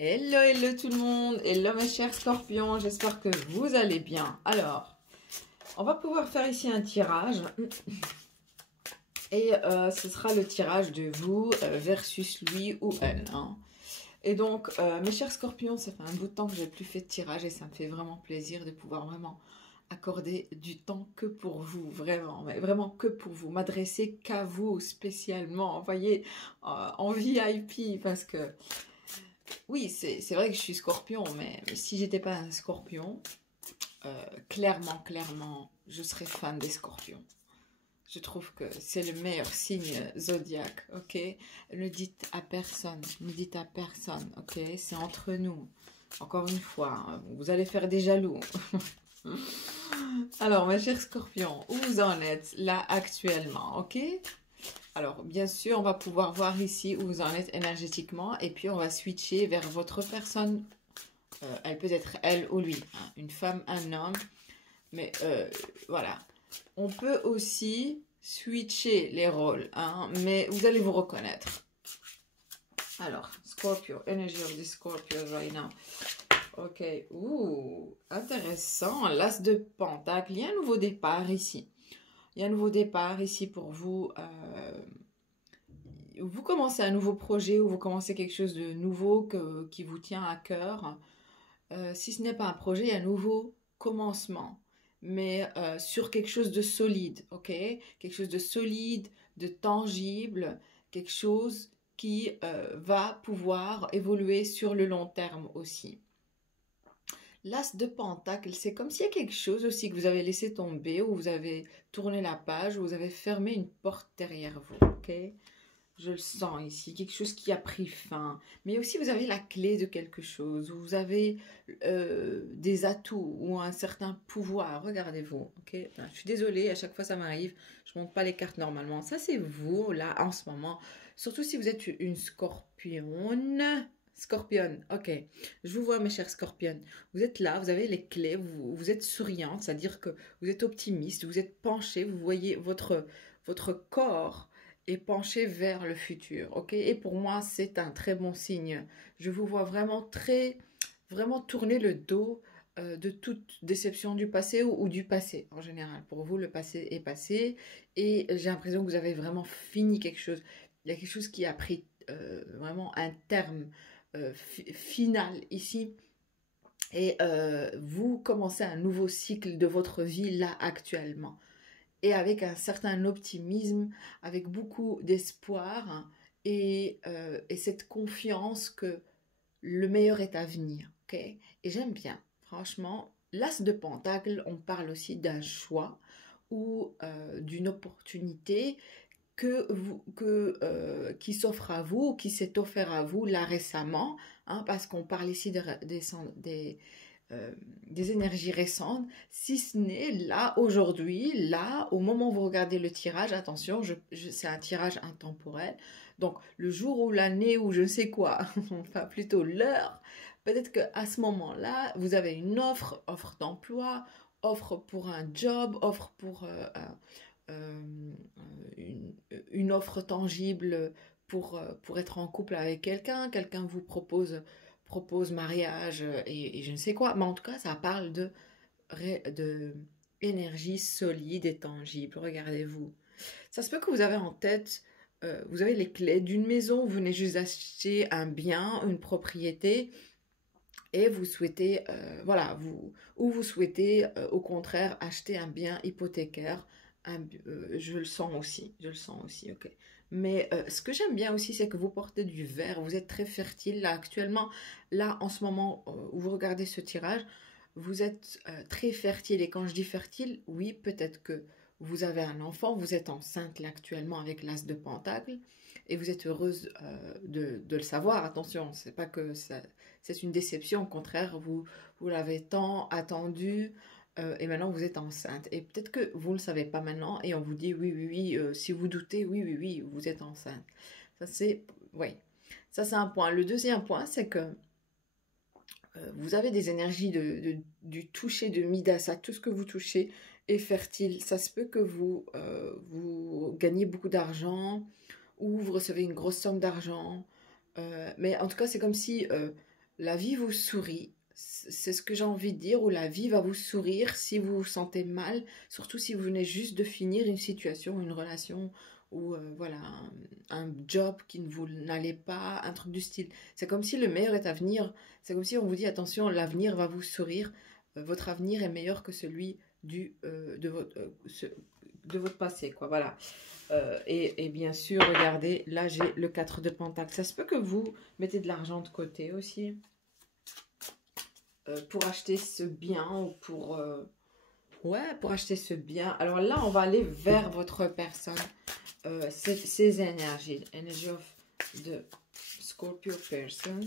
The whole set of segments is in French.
Hello, hello tout le monde, hello mes chers scorpions, j'espère que vous allez bien. Alors, on va pouvoir faire ici un tirage et ce sera le tirage de vous versus lui ou elle. Hein. Et donc, mes chers scorpions, ça fait un bout de temps que je n'ai plus fait de tirage et ça me fait vraiment plaisir de pouvoir vraiment accorder du temps que pour vous, vraiment, mais vraiment que pour vous, m'adresser qu'à vous spécialement, vous voyez, en VIP parce que... Oui, c'est vrai que je suis scorpion, mais si j'étais pas un scorpion, clairement, je serais fan des scorpions. Je trouve que c'est le meilleur signe zodiaque, ok? Ne dites à personne, ok? C'est entre nous. Encore une fois, hein, vous allez faire des jaloux. Alors, mes chers scorpions, où vous en êtes là actuellement, ok? Alors, bien sûr, on va pouvoir voir ici où vous en êtes énergétiquement et puis on va switcher vers votre personne. Elle peut être elle ou lui, hein, une femme, un homme. Mais voilà. On peut aussi switcher les rôles, hein, mais vous allez vous reconnaître. Alors, Scorpio, energy of the Scorpio right now. Ok, ouh, intéressant. L'as de pentacle, il y a un nouveau départ ici. Il y a un nouveau départ ici pour vous. Vous commencez un nouveau projet ou vous commencez quelque chose de nouveau qui vous tient à cœur. Si ce n'est pas un projet, il y a un nouveau commencement. Mais sur quelque chose de solide, ok? Quelque chose de solide, de tangible, quelque chose qui va pouvoir évoluer sur le long terme aussi. L'as de pentacle, c'est comme s'il y a quelque chose aussi que vous avez laissé tomber, ou vous avez tourné la page, ou vous avez fermé une porte derrière vous, ok? Je le sens ici, quelque chose qui a pris fin. Mais aussi, vous avez la clé de quelque chose. Vous avez des atouts ou un certain pouvoir. Regardez-vous. Ok. Enfin, je suis désolée, à chaque fois ça m'arrive. Je ne montre pas les cartes normalement. Ça, c'est vous, là, en ce moment. Surtout si vous êtes une scorpionne. Scorpionne, ok. Je vous vois, mes chers scorpionnes. Vous êtes là, vous avez les clés, vous êtes souriante, c'est-à-dire que vous êtes optimiste, vous êtes penché, vous voyez votre corps et pencher vers le futur, ok? Et pour moi, c'est un très bon signe. Je vous vois vraiment tourner le dos de toute déception du passé ou du passé en général. Pour vous, le passé est passé et j'ai l'impression que vous avez vraiment fini quelque chose. Il y a quelque chose qui a pris vraiment un terme final ici. Et vous commencez un nouveau cycle de votre vie là actuellement et avec un certain optimisme, avec beaucoup d'espoir hein, et cette confiance que le meilleur est à venir. Okay? Et j'aime bien, franchement, l'as de pentacle, on parle aussi d'un choix ou d'une opportunité qui s'offre à vous, qui s'est offert à vous là récemment, hein, parce qu'on parle ici des énergies récentes, si ce n'est là, aujourd'hui, là, au moment où vous regardez le tirage, attention, c'est un tirage intemporel, donc le jour ou l'année ou je ne sais quoi, enfin plutôt l'heure, peut-être qu'à ce moment-là, vous avez une offre d'emploi, offre pour un job, offre pour une offre tangible pour être en couple avec quelqu'un vous propose mariage et je ne sais quoi. Mais en tout cas, ça parle de énergie solide et tangible. Regardez-vous. Ça se peut que vous avez en tête, vous avez les clés d'une maison, vous venez juste acheter un bien, une propriété, et vous souhaitez, vous souhaitez au contraire acheter un bien hypothécaire. Je le sens aussi, ok. Mais ce que j'aime bien aussi, c'est que vous portez du vert, vous êtes très fertile là actuellement, là en ce moment où vous regardez ce tirage, vous êtes très fertile. Et quand je dis fertile, oui, peut-être que vous avez un enfant, vous êtes enceinte là actuellement avec l'as de pentacle, et vous êtes heureuse de le savoir. Attention, c'est pas que c'est une déception, au contraire, vous l'avez tant attendu. Et maintenant vous êtes enceinte. Et peut-être que vous ne le savez pas maintenant et on vous dit oui, si vous doutez, oui, vous êtes enceinte. Oui, ça c'est un point. Le deuxième point, c'est que vous avez des énergies du toucher de Midas, à tout ce que vous touchez est fertile. Ça se peut que vous gagnez beaucoup d'argent ou vous recevez une grosse somme d'argent. Mais en tout cas, c'est comme si la vie vous sourit. C'est ce que j'ai envie de dire, ou la vie va vous sourire si vous vous sentez mal, surtout si vous venez juste de finir une situation, une relation, ou voilà, un job qui ne vous n'allez pas, un truc du style. C'est comme si le meilleur est à venir. C'est comme si on vous dit, attention, l'avenir va vous sourire. Votre avenir est meilleur que celui de votre passé, quoi. Voilà. Et bien sûr, regardez, là j'ai le 4 de Pentacle. Ça se peut que vous mettez de l'argent de côté aussi pour acheter ce bien ou pour... ouais, pour acheter ce bien. Alors là, on va aller vers votre personne. Ces énergies. Energy of the Scorpio person.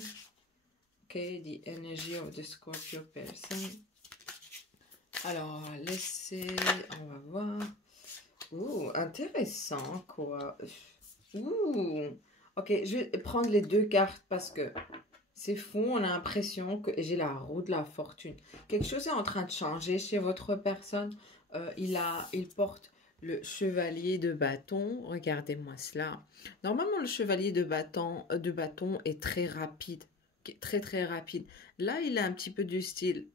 Ok, the energy of the Scorpio person. Alors, laissez... On va voir. Ouh, intéressant, quoi. Ouh. Ok, je vais prendre les deux cartes parce que c'est fou, on a l'impression que j'ai la roue de la fortune. Quelque chose est en train de changer chez votre personne. Il porte le chevalier de bâton. Regardez-moi cela. Normalement, le chevalier de bâton est très rapide. Très, très rapide. Là, il a un petit peu du style.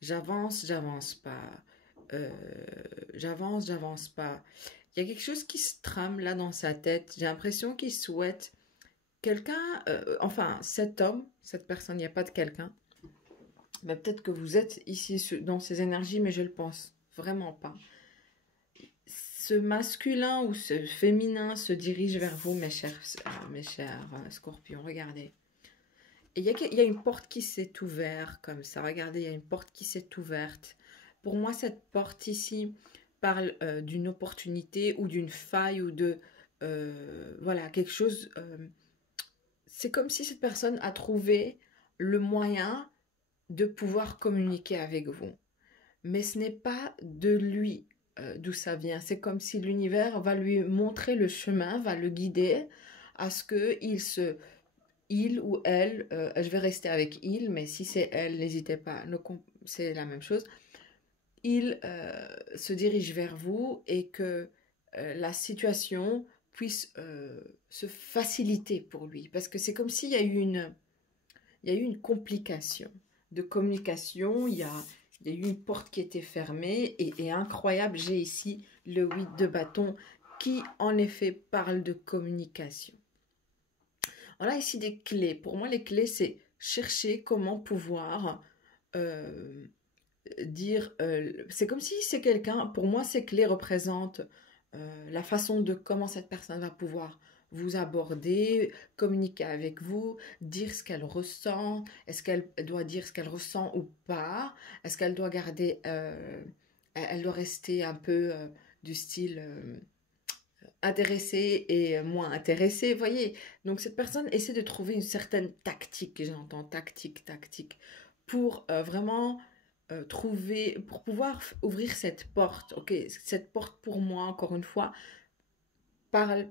J'avance pas. Euh, j'avance pas. Il y a quelque chose qui se trame là dans sa tête. J'ai l'impression qu'il souhaite quelqu'un, enfin cet homme, cette personne, il n'y a pas de quelqu'un. Mais peut-être que vous êtes ici dans ces énergies, mais je le pense vraiment pas. Ce masculin ou ce féminin se dirige vers vous, mes chers scorpions. Regardez. Et il y a une porte qui s'est ouverte comme ça. Regardez, il y a une porte qui s'est ouverte. Pour moi, cette porte ici parle d'une opportunité ou d'une faille ou de... voilà, quelque chose... c'est comme si cette personne a trouvé le moyen de pouvoir communiquer avec vous. Mais ce n'est pas de lui d'où ça vient. C'est comme si l'univers va lui montrer le chemin, va le guider à ce il ou elle, je vais rester avec il, mais si c'est elle, n'hésitez pas, c'est la même chose. Il se dirige vers vous et que la situation puisse se faciliter pour lui. Parce que c'est comme s'il y a eu une complication de communication, il y a eu une porte qui était fermée et incroyable, j'ai ici le 8 de bâton qui en effet parle de communication. On a ici des clés. Pour moi, les clés, c'est chercher comment pouvoir dire... c'est comme si c'est quelqu'un... Pour moi, ces clés représentent la façon de comment cette personne va pouvoir vous aborder, communiquer avec vous, dire ce qu'elle ressent. Est-ce qu'elle doit dire ce qu'elle ressent ou pas? Est-ce qu'elle doit garder... elle doit rester un peu du style... intéressé et moins intéressé, vous voyez. Donc cette personne essaie de trouver une certaine tactique, j'entends tactique, pour vraiment trouver, pour pouvoir ouvrir cette porte. Ok, cette porte pour moi, encore une fois, parle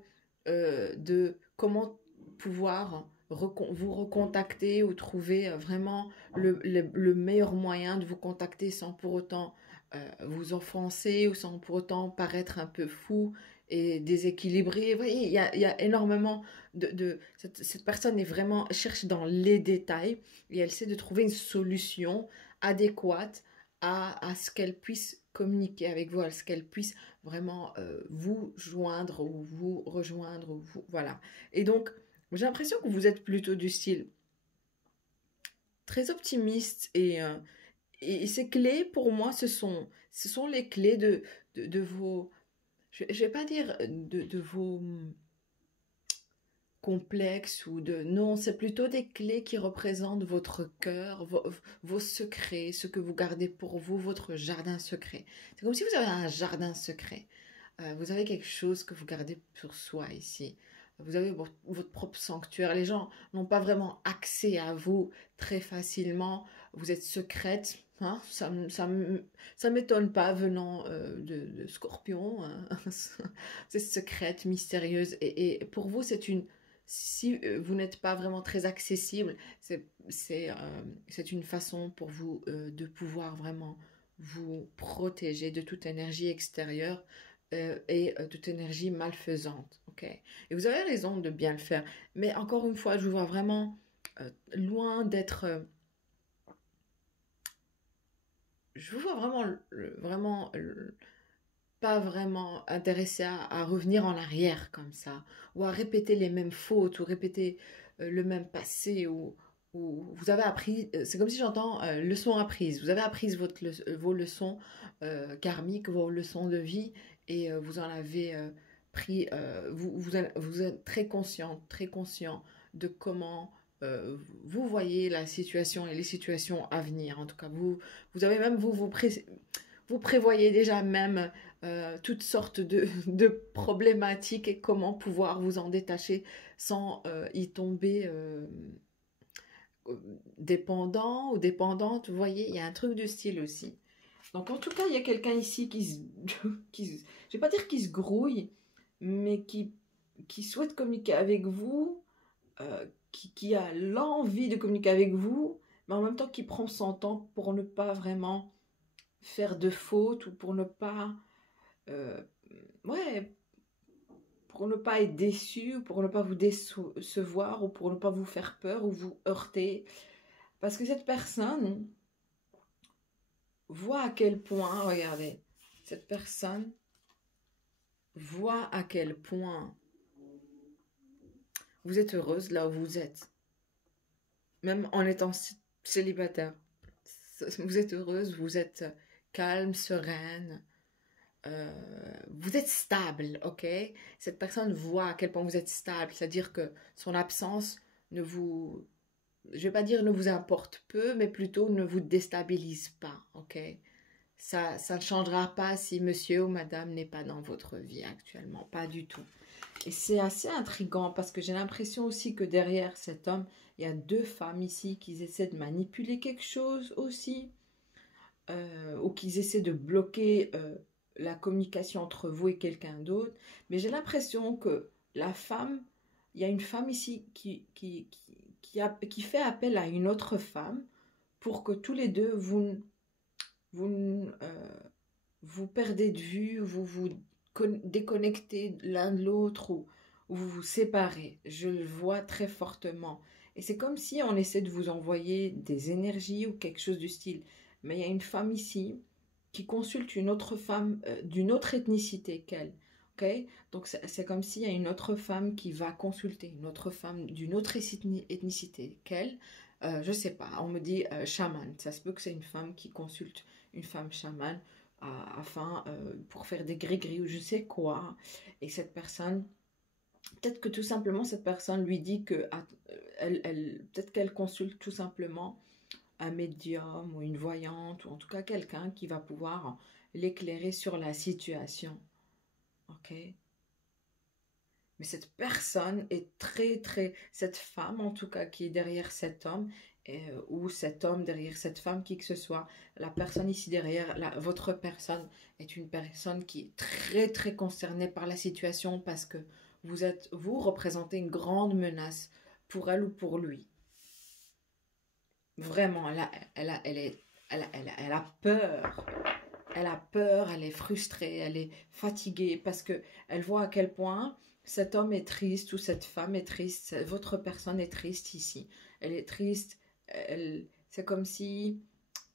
de comment pouvoir vous recontacter ou trouver vraiment le meilleur moyen de vous contacter sans pour autant vous offenser ou sans pour autant paraître un peu fou et déséquilibré. Vous voyez, il y a énormément cette personne est vraiment cherche dans les détails et elle essaie de trouver une solution adéquate à ce qu'elle puisse communiquer avec vous, à ce qu'elle puisse vraiment vous joindre ou vous rejoindre. Ou vous, voilà. Et donc, j'ai l'impression que vous êtes plutôt du style très optimiste et ces clés, pour moi, ce sont les clés de vos... Je ne vais pas dire de vos complexes ou de... Non, c'est plutôt des clés qui représentent votre cœur, vos secrets, ce que vous gardez pour vous, votre jardin secret. C'est comme si vous avez un jardin secret. Vous avez quelque chose que vous gardez pour soi ici. Vous avez votre propre sanctuaire. Les gens n'ont pas vraiment accès à vous très facilement. Vous êtes secrète. Hein? Ça m'étonne pas venant de Scorpion. Hein? C'est secrète, mystérieuse. Et pour vous, c'est une... Si vous n'êtes pas vraiment très accessible, c'est une façon pour vous de pouvoir vraiment vous protéger de toute énergie extérieure et toute énergie malfaisante. Ok. Et vous avez raison de bien le faire. Mais encore une fois, je vous vois vraiment loin d'être... je vous vois vraiment, vraiment pas vraiment intéressé à revenir en arrière comme ça, ou à répéter les mêmes fautes, ou répéter le même passé, ou vous avez appris, c'est comme si j'entends leçon apprise, vous avez appris vos leçons karmiques, vos leçons de vie, et vous en avez pris, vous êtes très conscient de comment vous voyez la situation et les situations à venir. En tout cas, vous avez même, vous prévoyez déjà même toutes sortes de problématiques et comment pouvoir vous en détacher sans y tomber dépendant ou dépendante. Vous voyez, il y a un truc de style aussi. Donc en tout cas, il y a quelqu'un ici je vais pas dire qui se grouille, mais qui souhaite communiquer avec vous, qui a l'envie de communiquer avec vous, mais en même temps qui prend son temps pour ne pas vraiment faire de fautes ou pour ne pas euh, ouais, pour ne pas être déçu, pour ne pas vous décevoir ou pour ne pas vous faire peur ou vous heurter. Parce que cette personne voit à quel point, regardez, cette personne voit à quel point vous êtes heureuse là où vous êtes. Même en étant célibataire. Vous êtes heureuse, vous êtes calme, sereine. Vous êtes stable, ok? Cette personne voit à quel point vous êtes stable, c'est-à-dire que son absence ne vous, je vais pas dire ne vous importe peu, mais plutôt ne vous déstabilise pas, ok? Ça ne changera pas si monsieur ou madame n'est pas dans votre vie actuellement, pas du tout. Et c'est assez intriguant parce que j'ai l'impression aussi que derrière cet homme, il y a deux femmes ici qui essaient de manipuler quelque chose aussi, ou qui essaient de bloquer la communication entre vous et quelqu'un d'autre. Mais j'ai l'impression que la femme, il y a une femme ici qui fait appel à une autre femme pour que tous les deux, vous perdez de vue, vous vous déconnectez l'un de l'autre ou vous vous séparez. Je le vois très fortement. Et c'est comme si on essaie de vous envoyer des énergies ou quelque chose du style. Mais il y a une femme ici qui consulte une autre femme d'une autre ethnicité qu'elle. Okay. Donc c'est comme s'il y a une autre femme qui va consulter une autre femme d'une autre ethnicité qu'elle. Je sais pas, on me dit chaman. Ça se peut que c'est une femme qui consulte une femme chamane afin pour faire des gris-gris ou je sais quoi. Et cette personne, peut-être que tout simplement cette personne lui dit que peut-être qu'elle consulte tout simplement un médium ou une voyante ou en tout cas quelqu'un qui va pouvoir l'éclairer sur la situation. Ok? Mais cette personne est cette femme en tout cas qui est derrière cet homme ou cet homme derrière cette femme, qui que ce soit, la personne ici derrière, votre personne est une personne qui est très concernée par la situation parce que vous représentez une grande menace pour elle ou pour lui. Vraiment, elle a peur. Elle a peur, elle est frustrée, elle est fatiguée parce que elle voit à quel point cet homme est triste ou cette femme est triste, votre personne est triste ici. Elle est triste, c'est comme si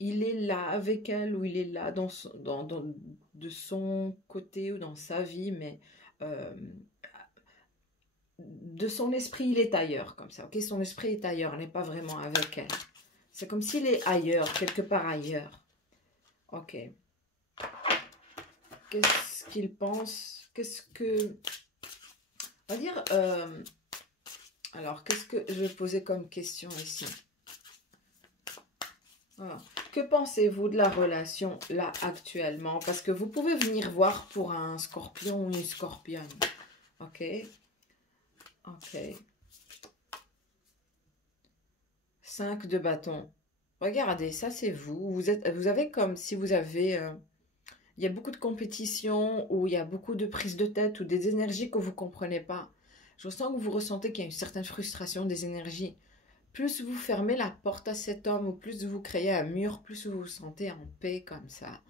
il est là avec elle ou il est là de son côté ou dans sa vie, mais de son esprit, il est ailleurs, comme ça. Ok, son esprit est ailleurs, elle n'est pas vraiment avec elle. C'est comme s'il est ailleurs, quelque part ailleurs. Ok. Qu'est-ce qu'il pense? Qu'est-ce que... On va dire... alors, qu'est-ce que je vais poser comme question ici? Voilà. Que pensez-vous de la relation là actuellement? Parce que vous pouvez venir voir pour un scorpion ou une scorpionne. Ok. Ok. 5 de bâton. Regardez, ça c'est vous. Vous avez comme si vous avez... il y a beaucoup de compétition ou il y a beaucoup de prises de tête ou des énergies que vous ne comprenez pas. Je sens que vous ressentez qu'il y a une certaine frustration des énergies. Plus vous fermez la porte à cet homme ou plus vous créez un mur, plus vous vous sentez en paix comme ça.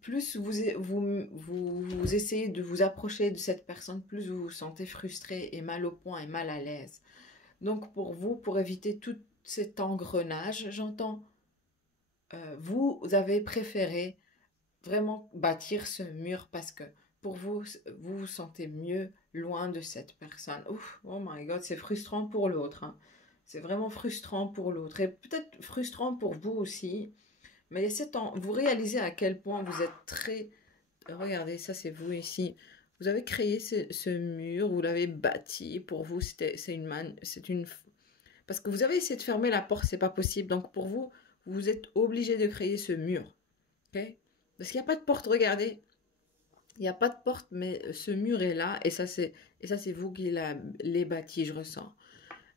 Plus vous essayez de vous approcher de cette personne, plus vous vous sentez frustré et mal au point et mal à l'aise. Donc pour vous, pour éviter tout cet engrenage, j'entends, vous avez préféré vraiment bâtir ce mur parce que pour vous, vous vous sentez mieux loin de cette personne. Ouf, oh my God, c'est frustrant pour l'autre, hein. C'est vraiment frustrant pour l'autre et peut-être frustrant pour vous aussi. Mais vous réalisez à quel point vous êtes très... Regardez, ça c'est vous ici. Vous avez créé ce mur, vous l'avez bâti. Pour vous, c'est une... Parce que vous avez essayé de fermer la porte, c'est pas possible. Donc pour vous, vous êtes obligé de créer ce mur. Ok? Parce qu'il n'y a pas de porte, regardez. Il n'y a pas de porte, mais ce mur est là. Et ça c'est vous qui l'avez bâti, je ressens.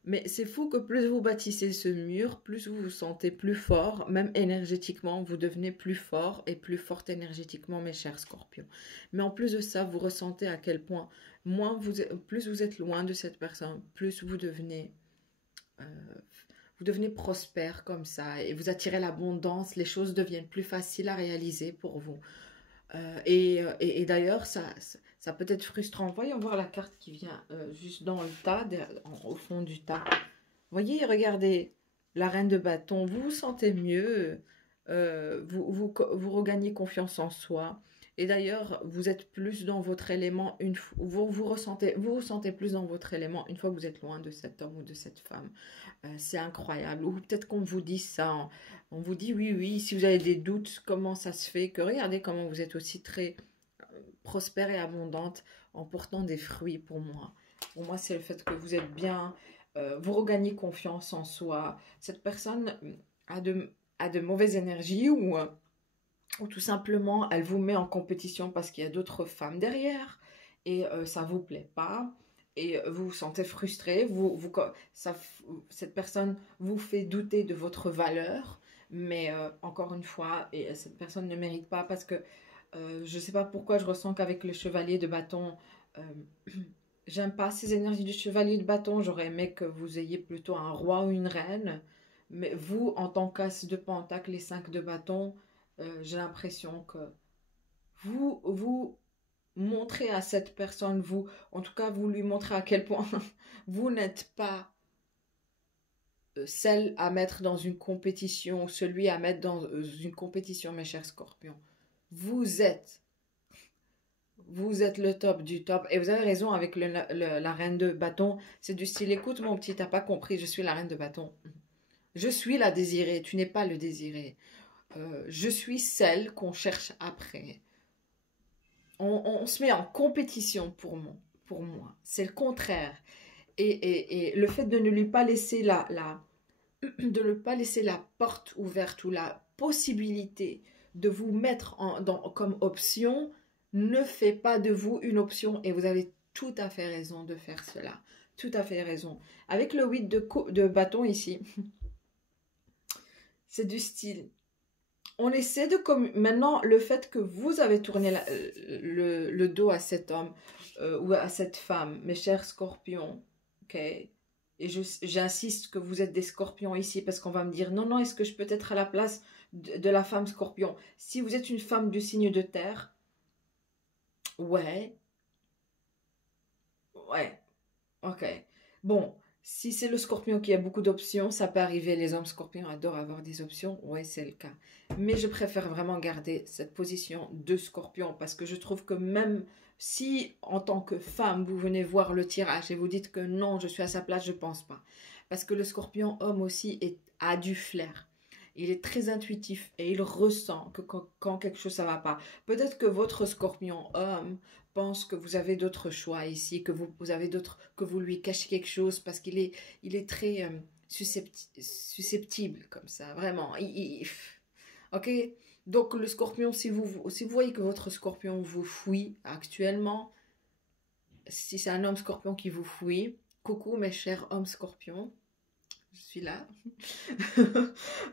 Mais c'est fou que plus vous bâtissez ce mur, plus vous vous sentez plus fort, même énergétiquement, vous devenez plus fort et plus forte énergétiquement, mes chers scorpions. Mais en plus de ça, vous ressentez à quel point, plus vous êtes loin de cette personne, plus vous devenez prospère comme ça et vous attirez l'abondance, les choses deviennent plus faciles à réaliser pour vous. Et d'ailleurs, ça peut être frustrant. Voyons voir la carte qui vient juste dans le tas, au fond du tas. Voyez, regardez, la reine de bâton, vous vous sentez mieux, vous regagnez confiance en soi. Et d'ailleurs, vous êtes plus dans votre élément, vous vous sentez plus dans votre élément une fois que vous êtes loin de cet homme ou de cette femme. C'est incroyable. Ou peut-être qu'on vous dit ça, hein. On vous dit oui, oui, si vous avez des doutes, comment ça se fait que regardez comment vous êtes aussi très prospère et abondante en portant des fruits pour moi. Pour moi, c'est le fait que vous êtes bien, vous regagnez confiance en soi. Cette personne a de mauvaises énergies ou tout simplement, elle vous met en compétition parce qu'il y a d'autres femmes derrière et ça ne vous plaît pas. Et vous vous sentez frustré, cette personne vous fait douter de votre valeur, mais encore une fois, et cette personne ne mérite pas parce que je ne sais pas pourquoi je ressens qu'avec le chevalier de bâton, euh, j'aime pas ces énergies du chevalier de bâton, j'aurais aimé que vous ayez plutôt un roi ou une reine, mais vous, en tant qu'as de pentacle et 5 de bâton, j'ai l'impression que vous montrez à cette personne, en tout cas, vous lui montrez à quel point vous n'êtes pas celle à mettre dans une compétition, celui à mettre dans une compétition, mes chers scorpions. Vous êtes, vous êtes le top du top. Et vous avez raison avec la reine de bâton. C'est du style, écoute mon petit, t'as pas compris, je suis la reine de bâton. Je suis la désirée, tu n'es pas le désiré. Je suis celle qu'on cherche après. On se met en compétition pour moi. C'est le contraire. Et le fait de ne lui pas laisser de ne pas laisser la porte ouverte ou la possibilité de vous mettre comme option ne fait pas de vous une option. Et vous avez tout à fait raison de faire cela. Tout à fait raison. Avec le 8 de bâton ici, c'est du style. On essaie de... Maintenant, le fait que vous avez tourné le dos à cet homme ou à cette femme, mes chers scorpions, ok? Et j'insiste que vous êtes des scorpions ici parce qu'on va me dire, non, non, est-ce que je peux être à la place de la femme scorpion? Si vous êtes une femme du signe de terre, ouais, ouais, ok. Bon, si c'est le scorpion qui a beaucoup d'options, ça peut arriver. Les hommes scorpions adorent avoir des options. Ouais, c'est le cas. Mais je préfère vraiment garder cette position de scorpion parce que je trouve que même si, en tant que femme, vous venez voir le tirage et vous dites que non, je suis à sa place, je pense pas. Parce que le scorpion homme aussi a du flair. Il est très intuitif et il ressent que quand quelque chose ça va pas. Peut-être que votre scorpion homme pense que vous avez d'autres choix ici, que vous avez d'autres, que vous lui cachez quelque chose parce il est très susceptible comme ça, vraiment. Ok? Donc le scorpion, si vous voyez que votre scorpion vous fuit actuellement, si c'est un homme scorpion qui vous fuit, coucou mes chers hommes scorpions, je suis là.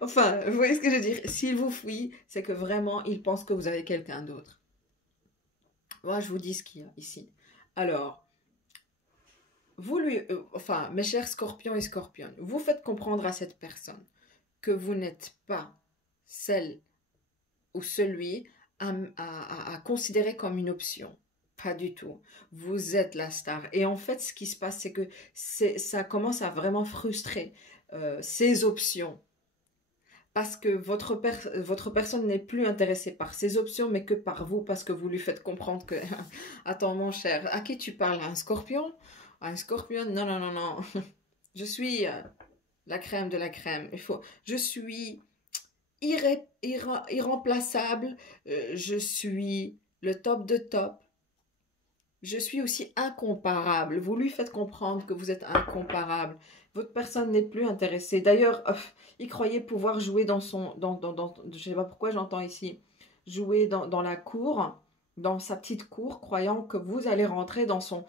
Enfin, vous voyez ce que je veux dire? S'il vous fuit, c'est que vraiment, il pense que vous avez quelqu'un d'autre. Moi, je vous dis ce qu'il y a ici. Alors, enfin, mes chers scorpions et scorpionnes, vous faites comprendre à cette personne que vous n'êtes pas celle ou celui à considérer comme une option. Pas du tout. Vous êtes la star. Et en fait, ce qui se passe, c'est que ça commence à vraiment frustrer ces options. Parce que votre personne n'est plus intéressée par ses options, mais que par vous, parce que vous lui faites comprendre que, attends mon cher, à qui tu parles? À un scorpion? À un scorpion? Non, non, non, non. Je suis la crème de la crème. Je suis irremplaçable. Je suis le top de top. Je suis aussi incomparable. Vous lui faites comprendre que vous êtes incomparable. Votre personne n'est plus intéressée. D'ailleurs, il croyait pouvoir jouer dans son... je ne sais pas pourquoi j'entends ici. Jouer dans la cour, dans sa petite cour, croyant que vous allez rentrer dans son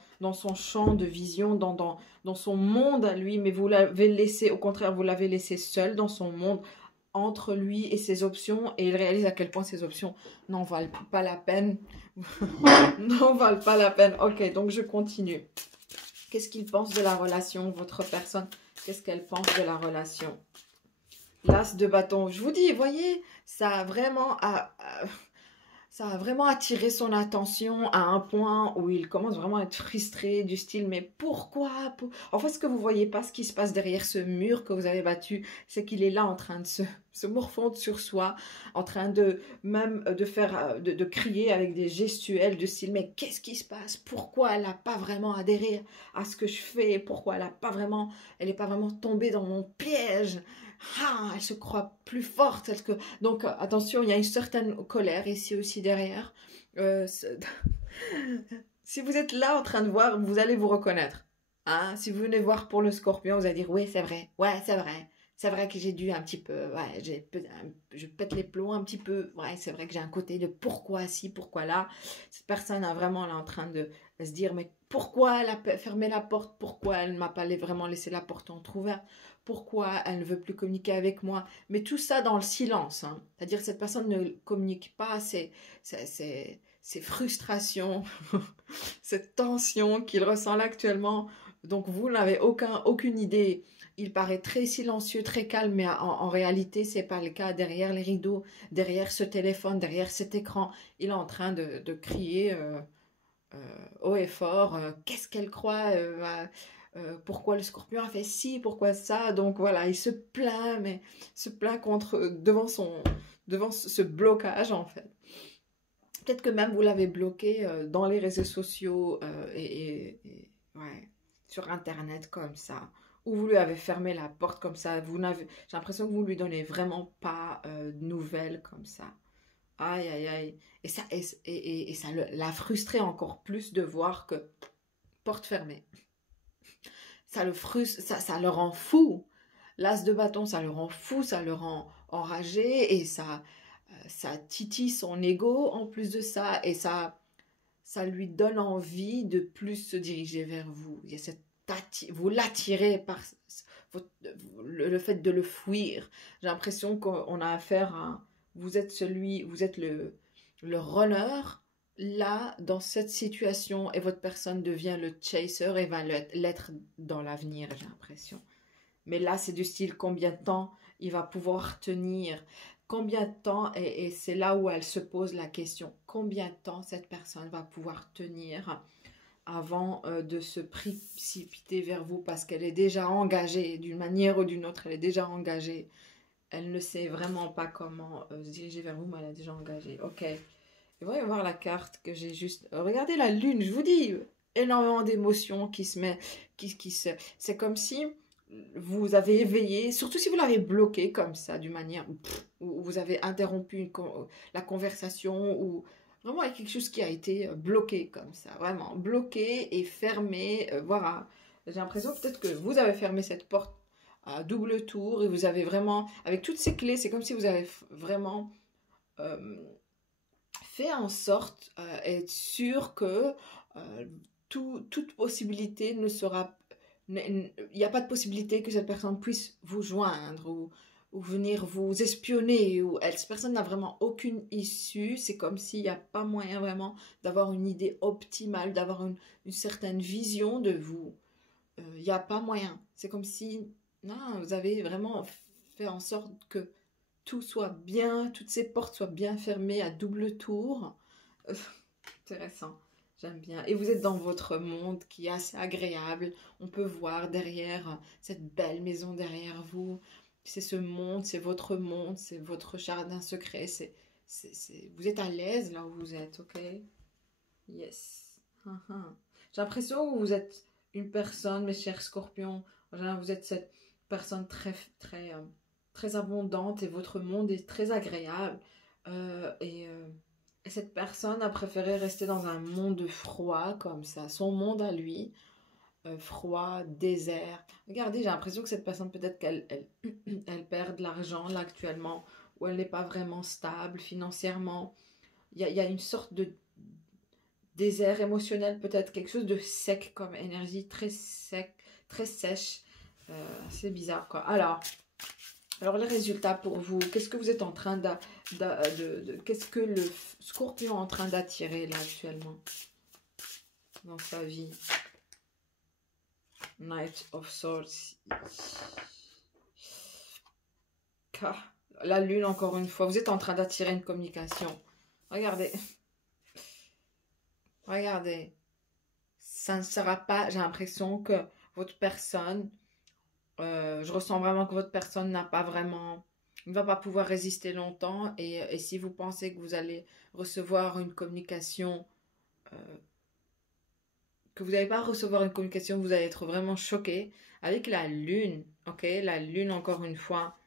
champ de vision, dans son monde à lui. Mais vous l'avez laissé, au contraire, vous l'avez laissé seul dans son monde, entre lui et ses options. Et il réalise à quel point ses options n'en valent pas la peine. N'en valent pas la peine. Ok, donc je continue. Qu'est-ce qu'il pense de la relation, votre personne? Qu'est-ce qu'elle pense de la relation? L'as de bâton. Je vous dis, voyez, ça a vraiment attiré son attention à un point où il commence vraiment à être frustré, du style, mais pourquoi? En fait, ce que vous voyez pas, ce qui se passe derrière ce mur que vous avez battu, c'est qu'il est là en train de se morfondre sur soi, en train de même de crier avec des gestuels de style, mais qu'est-ce qui se passe? Pourquoi elle n'a pas vraiment adhéré à ce que je fais? Pourquoi elle n'est pas vraiment tombée dans mon piège? Ah, elle se croit plus forte. Donc, attention, il y a une certaine colère ici aussi derrière. Euh, si vous êtes là en train de voir, vous allez vous reconnaître. Hein? Si vous venez voir pour le scorpion, vous allez dire, oui, c'est vrai. Ouais, c'est vrai. C'est vrai que j'ai dû un petit peu, ouais, je pète les plombs un petit peu. Ouais, c'est vrai que j'ai un côté de pourquoi ci, pourquoi là. Cette personne est vraiment là en train de se dire, mais pourquoi elle a fermé la porte? Pourquoi elle ne m'a pas vraiment laissé la porte entrouverte? Pourquoi elle ne veut plus communiquer avec moi? Mais tout ça dans le silence. Hein. C'est-à-dire que cette personne ne communique pas ses frustrations, cette tension qu'il ressent là actuellement. Donc vous n'avez aucune idée. Il paraît très silencieux, très calme, mais en réalité, ce n'est pas le cas. Derrière les rideaux, derrière ce téléphone, derrière cet écran, il est en train de crier haut et fort. Qu'est-ce qu'elle croit pourquoi le scorpion a fait ci, pourquoi ça. Donc voilà, il se plaint, mais se plaint devant ce blocage en fait. Peut-être que même vous l'avez bloqué dans les réseaux sociaux ouais, sur internet comme ça. Ou vous lui avez fermé la porte comme ça. J'ai l'impression que vous lui donnez vraiment pas de nouvelles comme ça. Aïe, aïe, aïe. Et ça l'a frustré encore plus de voir que porte fermée. Ça le frustre, ça le rend fou. L'as de bâton, ça le rend fou, ça le rend enragé et ça titille son ego en plus de ça et ça lui donne envie de plus se diriger vers vous. Il y a vous l'attirez par le fait de le fuir. J'ai l'impression qu'on a affaire à... Vous êtes le runner là, dans cette situation, et votre personne devient le chaser et va l'être dans l'avenir, j'ai l'impression. Mais là, c'est du style combien de temps il va pouvoir tenir, combien de temps, et c'est là où elle se pose la question, combien de temps cette personne va pouvoir tenir avant de se précipiter vers vous, parce qu'elle est déjà engagée, d'une manière ou d'une autre, elle est déjà engagée. Elle ne sait vraiment pas comment se diriger vers vous, mais elle est déjà engagée. Ok. Et voyons voir la carte que j'ai juste... Regardez la lune, je vous dis, énormément d'émotions qui se met... C'est comme si vous avez éveillé, surtout si vous l'avez bloqué comme ça, d'une manière où vous avez interrompu la conversation, ou vraiment il y a quelque chose qui a été bloqué comme ça, vraiment bloqué et fermé. Voilà, j'ai l'impression peut-être que vous avez fermé cette porte à double tour et vous avez vraiment, avec toutes ces clés, c'est comme si vous avez vraiment... fait en sorte être sûr que toute possibilité ne sera... Il n'y a pas de possibilité que cette personne puisse vous joindre ou venir vous espionner. Cette personne n'a vraiment aucune issue. C'est comme s'il n'y a pas moyen vraiment d'avoir une idée optimale, d'avoir une certaine vision de vous. Il n'y a pas moyen. C'est comme si non, vous avez vraiment fait en sorte que tout soit bien, toutes ces portes soient bien fermées à double tour. Intéressant. J'aime bien. Et vous êtes dans votre monde qui est assez agréable. On peut voir derrière cette belle maison derrière vous. C'est ce monde, c'est votre jardin secret. Vous êtes à l'aise là où vous êtes, ok? Yes. J'ai l'impression que vous êtes une personne, mes chers scorpions. Vous êtes cette personne très abondante et votre monde est très agréable. Et cette personne a préféré rester dans un monde froid comme ça, son monde à lui, froid, désert. Regardez, j'ai l'impression que cette personne, peut-être elle perd de l'argent là actuellement, ou elle n'est pas vraiment stable financièrement. Il y a une sorte de désert émotionnel, peut-être quelque chose de sec comme énergie, très sec, très sèche. C'est bizarre quoi. Alors les résultats pour vous, qu'est-ce que vous êtes en train qu'est-ce que le scorpion est en train d'attirer là actuellement dans sa vie? Knight of Swords. La lune encore une fois, vous êtes en train d'attirer une communication. Regardez. Regardez. Ça ne sera pas, j'ai l'impression que votre personne... je ressens vraiment que votre personne ne va pas pouvoir résister longtemps et si vous pensez que vous allez recevoir une communication, que vous n'allez pas recevoir une communication, vous allez être vraiment choqué avec la lune, ok? La lune encore une fois,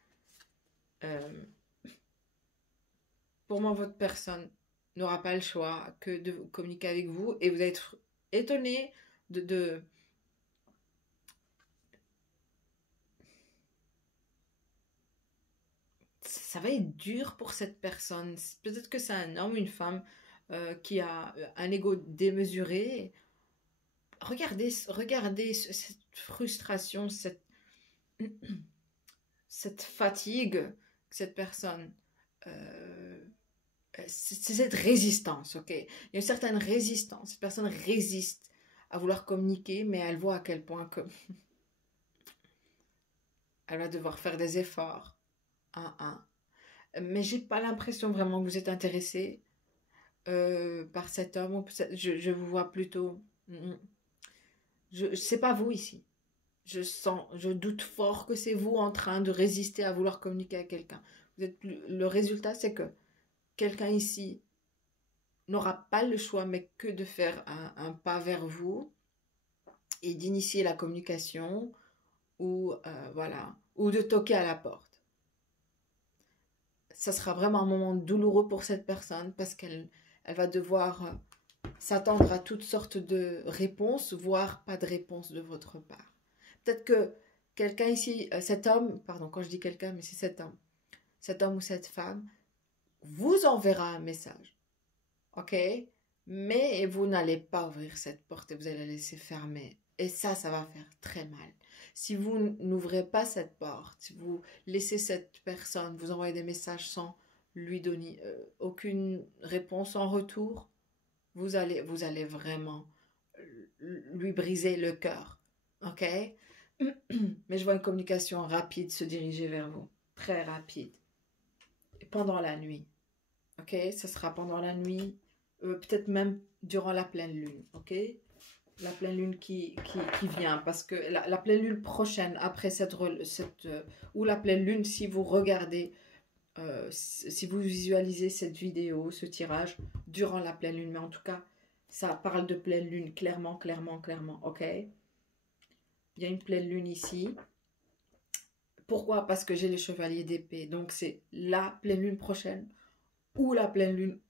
pour moi votre personne n'aura pas le choix que de communiquer avec vous et vous allez être étonné de ça va être dur pour cette personne. Peut-être que c'est un homme ou une femme qui a un ego démesuré. Regardez cette frustration, cette fatigue que cette personne... c'est cette résistance, ok? Il y a une certaine résistance. Cette personne résiste à vouloir communiquer, mais elle voit à quel point que elle va devoir faire des efforts. Mais j'ai pas l'impression vraiment que vous êtes intéressé par cet homme. Je vous vois plutôt... C'est pas vous ici. Je doute fort que c'est vous en train de résister à vouloir communiquer à quelqu'un. Le résultat, c'est que quelqu'un ici n'aura pas le choix, mais que de faire un pas vers vous et d'initier la communication ou voilà, ou de toquer à la porte. Ça sera vraiment un moment douloureux pour cette personne parce qu'elle va devoir s'attendre à toutes sortes de réponses, voire pas de réponse de votre part. Peut-être que quelqu'un ici, cet homme, pardon, quand je dis quelqu'un, mais c'est cet homme ou cette femme, vous enverra un message, ok? Mais vous n'allez pas ouvrir cette porte et vous allez la laisser fermer. Et ça va faire très mal. Si vous n'ouvrez pas cette porte, si vous laissez cette personne vous envoyer des messages sans lui donner aucune réponse en retour, vous allez vraiment lui briser le cœur, ok? Mais je vois une communication rapide se diriger vers vous, très rapide, et pendant la nuit, ok? Ce sera pendant la nuit, peut-être même durant la pleine lune, ok? La pleine lune qui vient, parce que la pleine lune prochaine, après ou la pleine lune, si vous regardez, si vous visualisez cette vidéo, ce tirage, durant la pleine lune, mais en tout cas, ça parle de pleine lune, clairement, ok? Il y a une pleine lune ici. Pourquoi? Parce que j'ai les chevaliers d'épée, donc c'est la pleine lune prochaine, ou la pleine lune,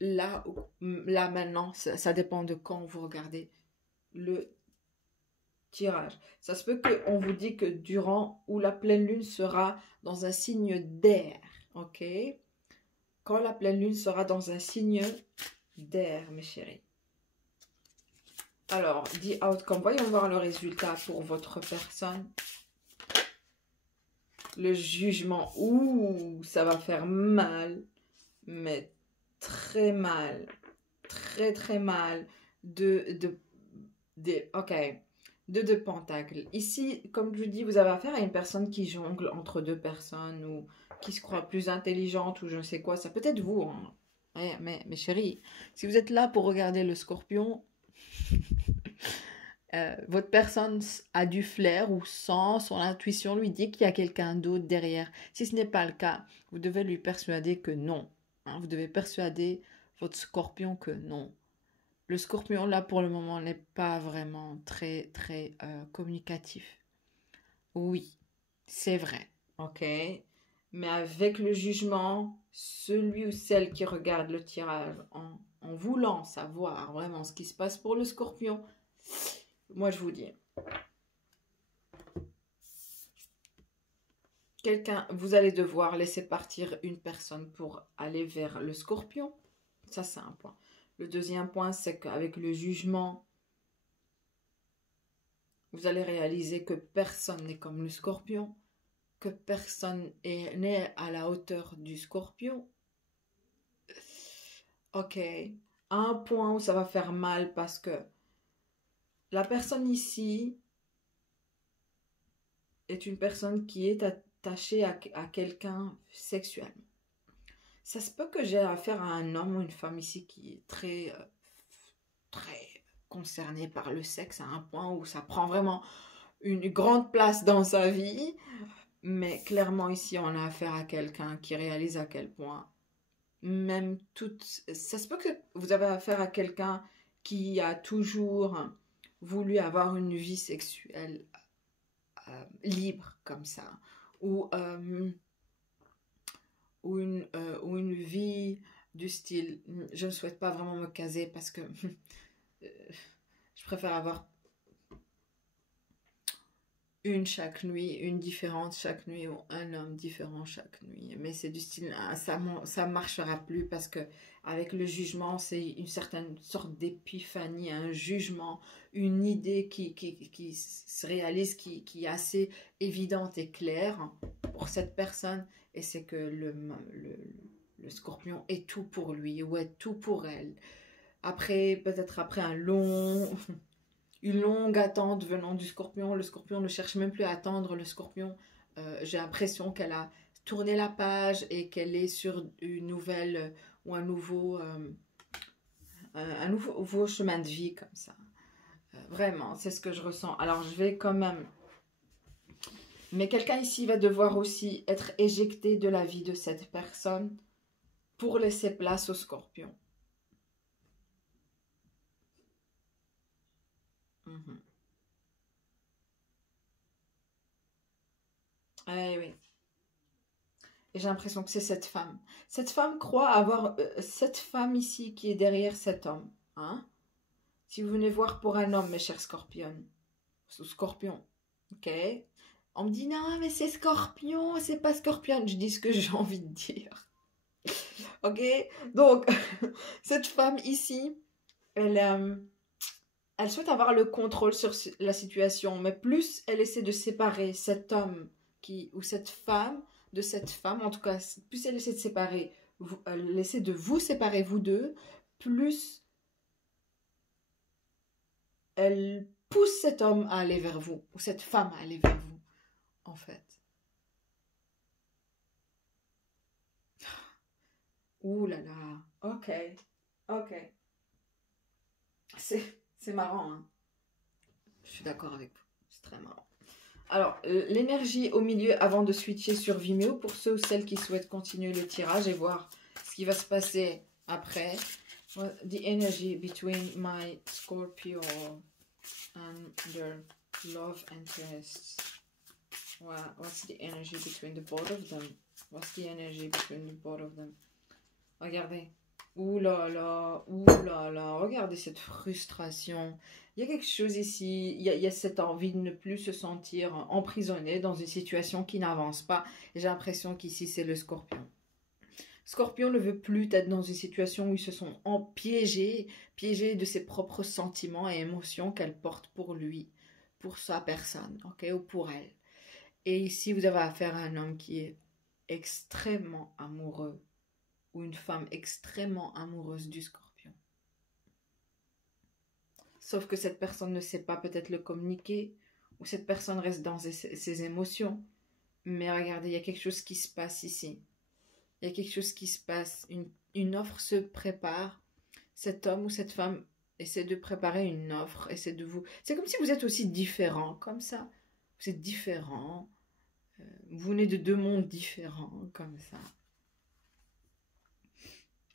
là maintenant, ça dépend de quand vous regardez le tirage. Ça se peut qu'on vous dit que durant ou la pleine lune sera dans un signe d'air, ok? Quand la pleine lune sera dans un signe d'air, mes chéris. Alors, the outcome, voyons voir le résultat pour votre personne. Le jugement, ouh, ça va faire mal, mais très mal, très mal. Ok, de pentacles. Ici, comme je vous dis, vous avez affaire à une personne qui jongle entre deux personnes ou qui se croit plus intelligente ou je ne sais quoi. Ça peut être vous, hein. Ouais, mais chérie, si vous êtes là pour regarder le scorpion, votre personne a du flair ou sent, son intuition lui dit qu'il y a quelqu'un d'autre derrière. Si ce n'est pas le cas, vous devez lui persuader que non. Hein. Vous devez persuader votre scorpion que non. Le scorpion, là, pour le moment, n'est pas vraiment très, très communicatif. Oui, c'est vrai, ok? Mais avec le jugement, celui ou celle qui regarde le tirage en voulant savoir vraiment ce qui se passe pour le scorpion, moi je vous dis, vous allez devoir laisser partir une personne pour aller vers le scorpion. Ça, c'est un point. Le deuxième point, c'est qu'avec le jugement, vous allez réaliser que personne n'est comme le scorpion, que personne n'est à la hauteur du scorpion. Ok, un point où ça va faire mal parce que la personne ici est une personne qui est attachée à quelqu'un sexuellement. Ça se peut que j'ai affaire à un homme ou une femme ici qui est très concerné par le sexe à un point où ça prend vraiment une grande place dans sa vie. Mais clairement ici, on a affaire à quelqu'un qui réalise à quel point même toute... Ça se peut que vous avez affaire à quelqu'un qui a toujours voulu avoir une vie sexuelle libre comme ça. Ou, ou une vie du style, je ne souhaite pas vraiment me caser parce que je préfère avoir une chaque nuit, une différente chaque nuit ou un homme différent chaque nuit. Mais c'est du style, ça marchera plus parce que avec le jugement, c'est une certaine sorte d'épiphanie, un jugement, une idée qui se réalise, qui est assez évidente et claire pour cette personne. Et c'est que le scorpion est tout pour lui ou est tout pour elle. Après, peut-être après une longue attente venant du scorpion. Le scorpion ne cherche même plus à attendre. Le scorpion, j'ai l'impression qu'elle a tourné la page et qu'elle est sur une nouvelle ou un nouveau chemin de vie comme ça. Vraiment, c'est ce que je ressens. Alors, je vais quand même... Mais quelqu'un ici va devoir aussi être éjecté de la vie de cette personne pour laisser place au scorpion. Mhm. Eh oui. Et j'ai l'impression que c'est cette femme. Cette femme croit avoir... cette femme ici qui est derrière cet homme. Hein? Si vous venez voir pour un homme, mes chers scorpions. Ou scorpions. Ok? On me dit non, mais c'est scorpion, c'est pas scorpion. Je dis ce que j'ai envie de dire. Ok? Donc, cette femme ici, elle souhaite avoir le contrôle sur la situation, mais plus elle essaie de séparer cet homme ou cette femme de cette femme, en tout cas, plus elle essaie de séparer, elle essaie de vous séparer, vous deux, plus elle pousse cet homme à aller vers vous, ou cette femme à aller vers vous, en fait. Ouh là là, ok, ok. C'est marrant, hein. Je suis d'accord avec vous, c'est très marrant. Alors, l'énergie au milieu avant de switcher sur Vimeo pour ceux ou celles qui souhaitent continuer le tirage et voir ce qui va se passer après. The energy between my Scorpio and their love interests. What's the energy between the both of them? What's the energy between the both of them? Regardez. Ouh là là, regardez cette frustration. Il y a quelque chose ici, il y a cette envie de ne plus se sentir emprisonné dans une situation qui n'avance pas. J'ai l'impression qu'ici c'est le scorpion. Scorpion ne veut plus être dans une situation où ils se sont piégés de ses propres sentiments et émotions qu'elle porte pour lui, pour sa personne, ok, ou pour elle. Et ici vous avez affaire à un homme qui est extrêmement amoureux ou une femme extrêmement amoureuse du scorpion. Sauf que cette personne ne sait pas peut-être le communiquer, ou cette personne reste dans ses émotions. Mais regardez, il y a quelque chose qui se passe ici. Il y a quelque chose qui se passe. une offre se prépare. Cet homme ou cette femme essaie de préparer une offre, essaie de vous... C'est comme si vous êtes aussi différent, comme ça. Vous êtes différent. Vous venez de deux mondes différents, comme ça.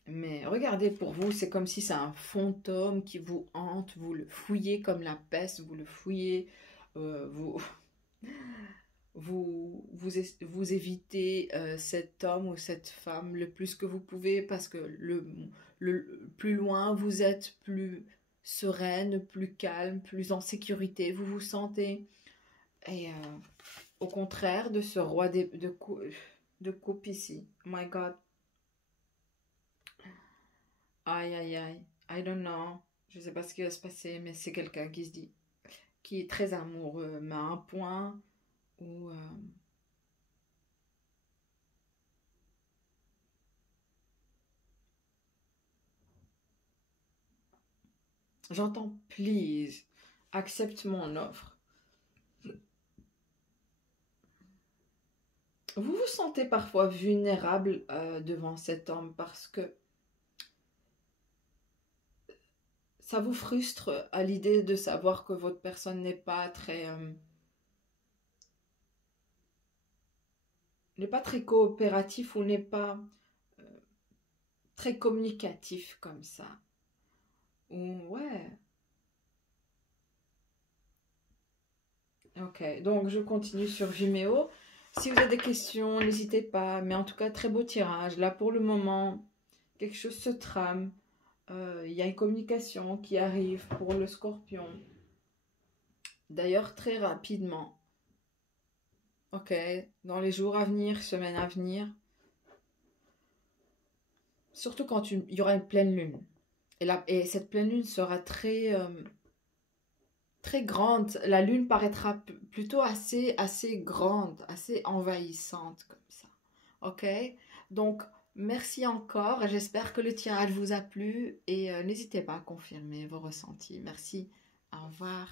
Mais regardez, pour vous, c'est comme si c'est un fantôme qui vous hante, vous le fouillez comme la peste, vous le fouillez, vous, vous évitez cet homme ou cette femme le plus que vous pouvez parce que le plus loin vous êtes, plus sereine, plus calme, plus en sécurité vous vous sentez. Et au contraire de ce roi de coupe ici. Oh my God. Aïe, aïe, aïe. I don't know. Je sais pas ce qui va se passer, mais c'est quelqu'un qui se dit, qui est très amoureux, mais à un point où j'entends please, accepte mon offre. Vous vous sentez parfois vulnérable devant cet homme parce que ça vous frustre à l'idée de savoir que votre personne n'est pas très coopératif ou n'est pas très communicatif comme ça. Ou ouais. Ok, donc je continue sur Vimeo. Si vous avez des questions, n'hésitez pas. Mais en tout cas, très beau tirage. Là, pour le moment, quelque chose se trame. Il y a une communication qui arrive pour le Scorpion. D'ailleurs, très rapidement. Ok, dans les jours à venir, semaines à venir. Surtout quand il y aura une pleine lune. Et cette pleine lune sera très grande. La lune paraîtra plutôt assez grande, assez envahissante comme ça. Ok? Donc, merci encore. J'espère que le tirage vous a plu et n'hésitez pas à confirmer vos ressentis. Merci. Au revoir.